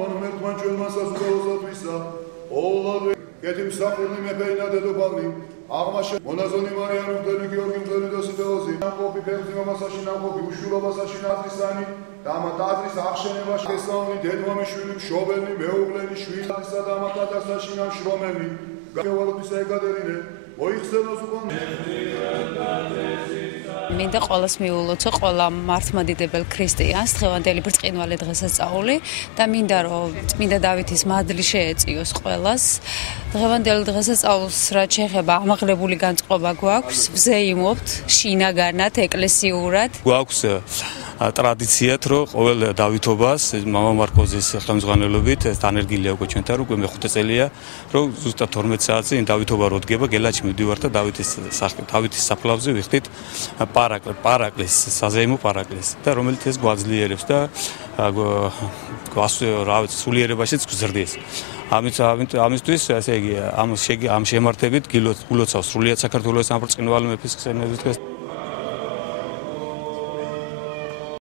მართლმან ჩვენმა საზღვრებისათვის ყოველდღე კეთილ მსახურნი მეფეინა დედოფალნი აღმაშე მონაზონი მარია მღვდელი გიორგი მღვდელი და სიტელოზი ნამყოფი ფეხბურთი მამასაში ნამყოფი უშვილობასაში ნაზრისანი და ამ ტაძრის აღშენებაში ესაუნი დედმამიშვილი მშობელი მეუღლენი შვილისა და ამ ტაძრში ნამშრომელი გევალობის ეკატერინე მოიხსენოს უკან მინდა ყველას მიულოცო ყველა მართლმადიდებელ ქრისტიანს დღევანდელი ბრწყინვალე დღესასწაული და მინდა რომ წმინდა დავითის მადლი შეეწიოს ყველას დღევანდელ დღესასწაულს რაც შეეხება ამაღლებული განწყობა გვაქვს ვზეიმობთ შინაგანად ეკლესიურად გვაქვს ტრადიციად რომ ყოველ დავითობას მამა მარკოზის ხელმძღვანელობით დანერგილია უკვე ჩვენთან უკვე მეხუთე წელია რომ ზუსტად 12 საათზე დავითობა რო დგება გელაჩი მივდივართ და დავითის საფლავზე ვიხდით პარაკლის საზეიმო პარაკლის და რომელიც ეს გვაძლიერებს და სულიერებაშიც გზრდის ამისთვის ესე იგი ამ შემართებით გულოცავს სრულიად საქართველოს სამბრწყინვალე მეფის ხსენების დღეს